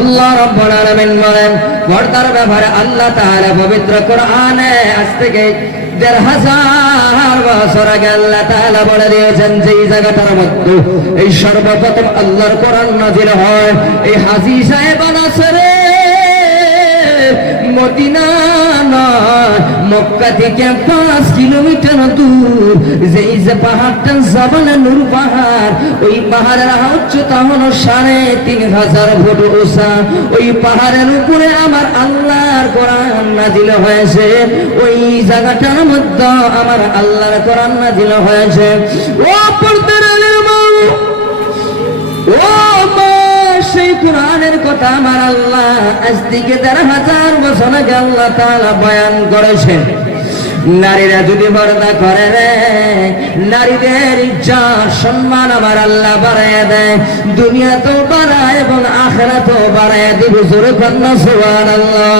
আল্লাহ রাব্বুল আলামিন বলেন পর্দার ব্যাপারে আল্লাহ তাআলা পবিত্র কোরআনে আজ থেকে ১৫০০ বছর আগে আল্লাহ তাআলা বলে দিয়েছেন যে এই জায়গাটার মধ্যে এই সর্বপ্রথম আল্লাহর কোরআন নাযিল হয় এই হাজী সাহেব আনাসরে মদিনা নয় মক্কা থেকে ৫ কিলোমিটার দূর যেই যে পাহাড়টা জাবালে নূর পাহাড় ওই পাহাড়ের উচ্চতা হলো ৩৫০০ ফুট উঁচা ওই পাহাড়ের উপরে আমার আল্লাহর কোরআন নাযিল হয়েছে ওই জায়গাটার মধ্যে আমার আল্লাহর কোরআন নাযিল হয়েছে ও পর্দার আলের মা ও সেই কোরআনের কথা আমার আল্লাহ আজ থেকে ১৫০০ বছর আগে আল্লাহ তাআলা বয়ান করেছেন নারীরা যদি পর্দা করে রে নারীদের ইজ্জত সম্মান আমার আল্লাহ বাড়াইয়া দেয় দুনিয়াতেও বাড়ায় এবং আখিরাতেও বাড়াইয়া দিবে জোরে কন্যা সুবহানাল্লাহ